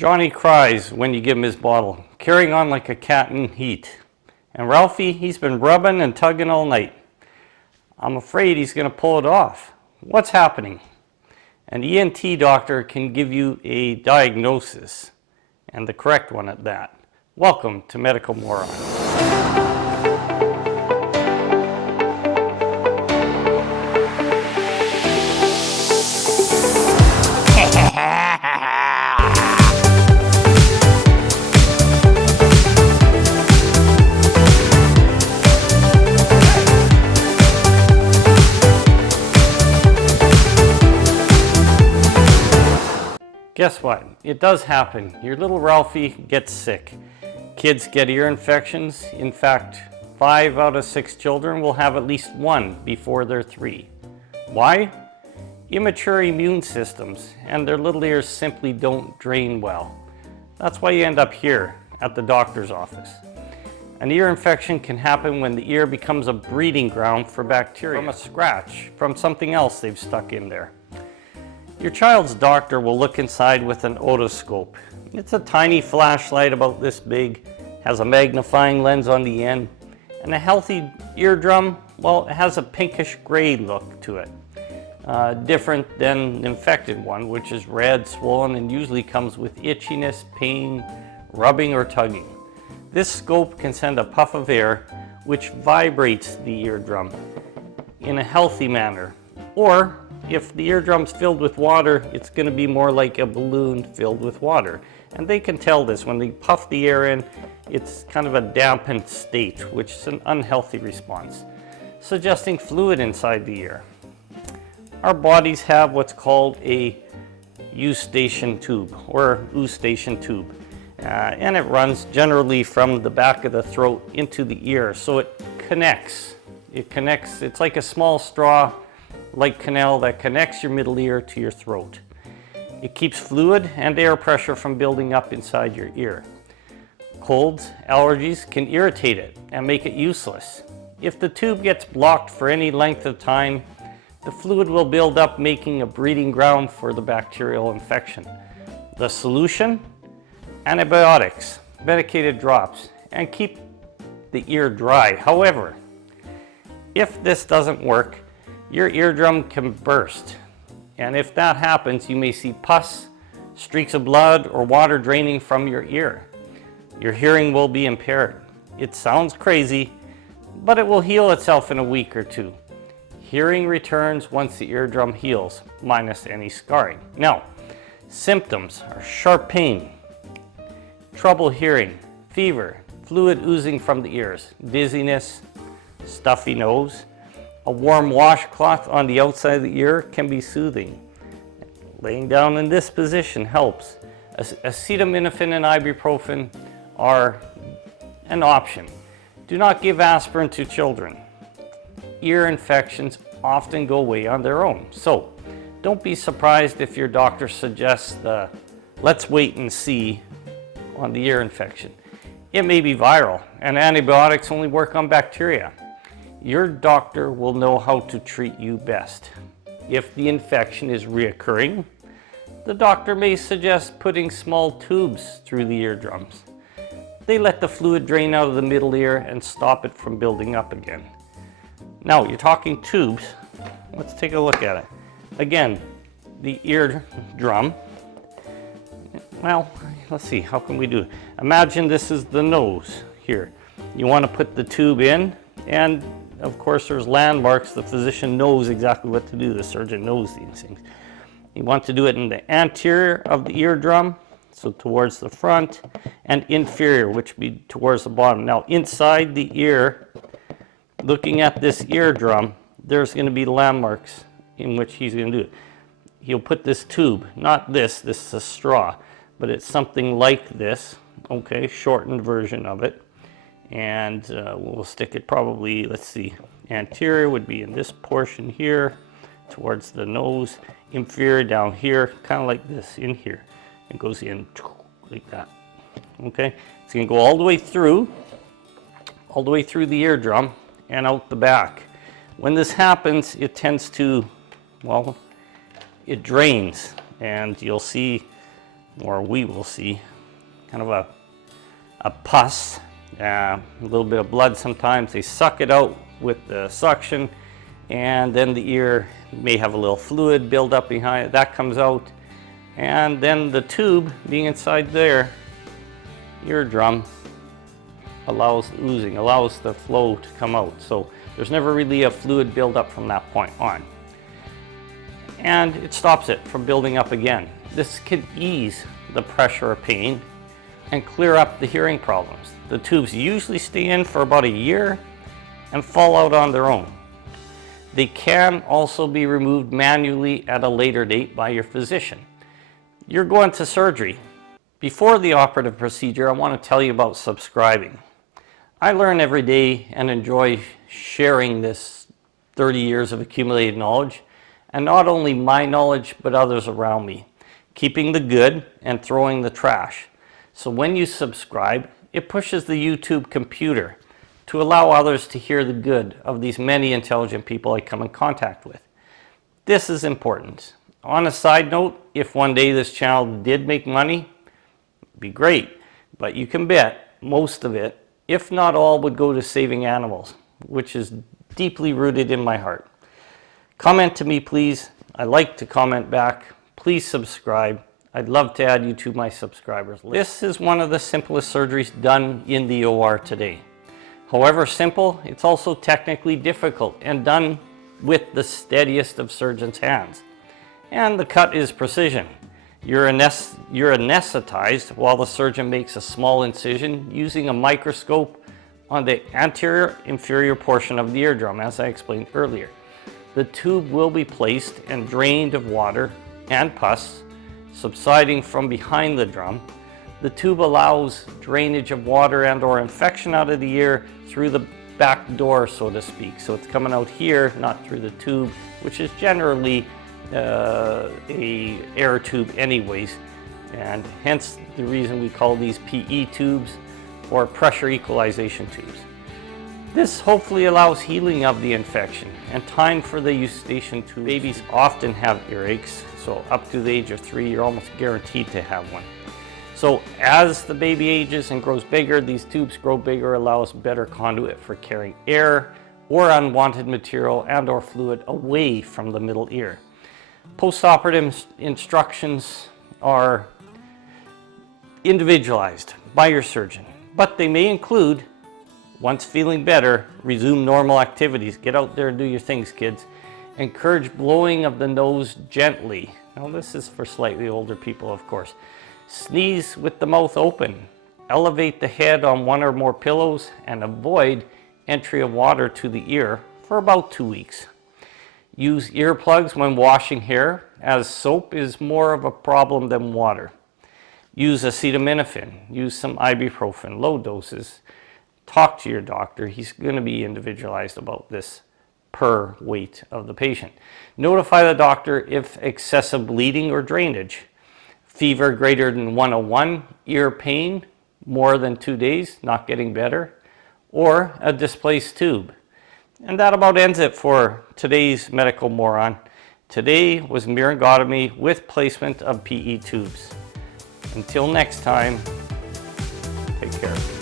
Johnny cries when you give him his bottle, carrying on like a cat in heat. And Ralphie, he's been rubbing and tugging all night. I'm afraid he's going to pull it off. What's happening? An ENT doctor can give you a diagnosis, and the correct one at that. Welcome to Medical Morons. Guess what? It does happen. Your little Ralphie gets sick. Kids get ear infections. In fact, 5 out of 6 children will have at least one before they're 3. Why? Immature immune systems, and their little ears simply don't drain well. That's why you end up here at the doctor's office. An ear infection can happen when the ear becomes a breeding ground for bacteria from a scratch, from something else they've stuck in there. Your child's doctor will look inside with an otoscope. It's a tiny flashlight about this big, has a magnifying lens on the end, and a healthy eardrum, well, it has a pinkish gray look to it. Different than an infected one, which is red, swollen, and usually comes with itchiness, pain, rubbing, or tugging. This scope can send a puff of air which vibrates the eardrum in a healthy manner. Or if the eardrum's filled with water, it's going to be more like a balloon filled with water. And they can tell this when they puff the air in, it's kind of a dampened state, which is an unhealthy response, suggesting fluid inside the ear. Our bodies have what's called a eustachian tube, or eustachian tube. And it runs generally from the back of the throat into the ear, so it connects. It's like a small straw-like canal that connects your middle ear to your throat. It keeps fluid and air pressure from building up inside your ear. Colds, allergies can irritate it and make it useless. If the tube gets blocked for any length of time, the fluid will build up, making a breeding ground for the bacterial infection. The solution? Antibiotics, medicated drops, and keep the ear dry. However, if this doesn't work, your eardrum can burst. And if that happens, you may see pus, streaks of blood, or water draining from your ear. Your hearing will be impaired. It sounds crazy, but it will heal itself in a week or 2. Hearing returns once the eardrum heals, minus any scarring. Now, symptoms are sharp pain, trouble hearing, fever, fluid oozing from the ears, dizziness, stuffy nose. A warm washcloth on the outside of the ear can be soothing. Laying down in this position helps. Acetaminophen and ibuprofen are an option. Do not give aspirin to children. Ear infections often go away on their own. So don't be surprised if your doctor suggests the let's wait and see on the ear infection. It may be viral, and antibiotics only work on bacteria. Your doctor will know how to treat you best. If the infection is reoccurring, the doctor may suggest putting small tubes through the eardrums. They let the fluid drain out of the middle ear and stop it from building up again. Now, you're talking tubes. Let's take a look at it. Again, the eardrum. Well, let's see, how can we do it? Imagine this is the nose here. You want to put the tube in, and of course there's landmarks. The physician knows exactly what to do. The surgeon knows these things. You want to do it in the anterior of the eardrum, so towards the front, and inferior, which would be towards the bottom. Now, inside the ear, looking at this eardrum, there's going to be landmarks in which he's going to do it. He'll put this tube, not this is a straw, but it's something like this, okay, shortened version of it. And we'll stick it probably, let's see, anterior would be in this portion here, towards the nose, inferior down here, kind of like this, in here. It goes in like that, okay? It's going to go all the way through the eardrum and out the back. When this happens, it tends to, well, it drains, and you'll see or we will see, kind of a pus, a little bit of blood sometimes. They suck it out with the suction, and then the ear may have a little fluid build up behind it. That comes out, and then the tube being inside there, eardrum, allows oozing, allows the flow to come out. So there's never really a fluid buildup from that point on. And it stops it from building up again. This can ease the pressure or pain and clear up the hearing problems. The tubes usually stay in for about a year and fall out on their own. They can also be removed manually at a later date by your physician. You're going to surgery. Before the operative procedure, I want to tell you about subscribing. I learn every day and enjoy sharing this 30 years of accumulated knowledge, and not only my knowledge, but others around me, keeping the good and throwing the trash. So when you subscribe, it pushes the YouTube computer to allow others to hear the good of these many intelligent people I come in contact with. This is important. On a side note, if one day this channel did make money, it'd be great, but you can bet most of it, if not all, would go to saving animals, which is deeply rooted in my heart. Comment to me, please. I like to comment back. Please subscribe. I'd love to add you to my subscribers list. This is one of the simplest surgeries done in the OR today. However simple, it's also technically difficult and done with the steadiest of surgeons' hands. And the cut is precision. You're anesthetized while the surgeon makes a small incision using a microscope on the anterior inferior portion of the eardrum, as I explained earlier. The tube will be placed and drained of water and pus subsiding from behind the drum. The tube allows drainage of water and or infection out of the ear through the back door, so to speak. So it's coming out here, not through the tube, which is generally a air tube anyways, and hence the reason we call these PE tubes or pressure equalization tubes. This hopefully allows healing of the infection and time for the eustachian tube. Babies often have earaches, so up to the age of 3 you're almost guaranteed to have one. So as the baby ages and grows bigger, these tubes grow bigger, allows better conduit for carrying air or unwanted material and or fluid away from the middle ear. Post-operative instructions are individualized by your surgeon, but they may include, once feeling better, resume normal activities. Get out there and do your things, kids. Encourage blowing of the nose gently. Now this is for slightly older people, of course. Sneeze with the mouth open. Elevate the head on one or more pillows and avoid entry of water to the ear for about 2 weeks. Use earplugs when washing hair, as soap is more of a problem than water. Use acetaminophen. Use some ibuprofen, low doses. Talk to your doctor. He's going to be individualized about this per weight of the patient. Notify the doctor if excessive bleeding or drainage. Fever greater than 101, ear pain more than 2 days, not getting better, or a displaced tube. And that about ends it for today's Medical Moron. Today was myringotomy with placement of PE tubes. Until next time, take care.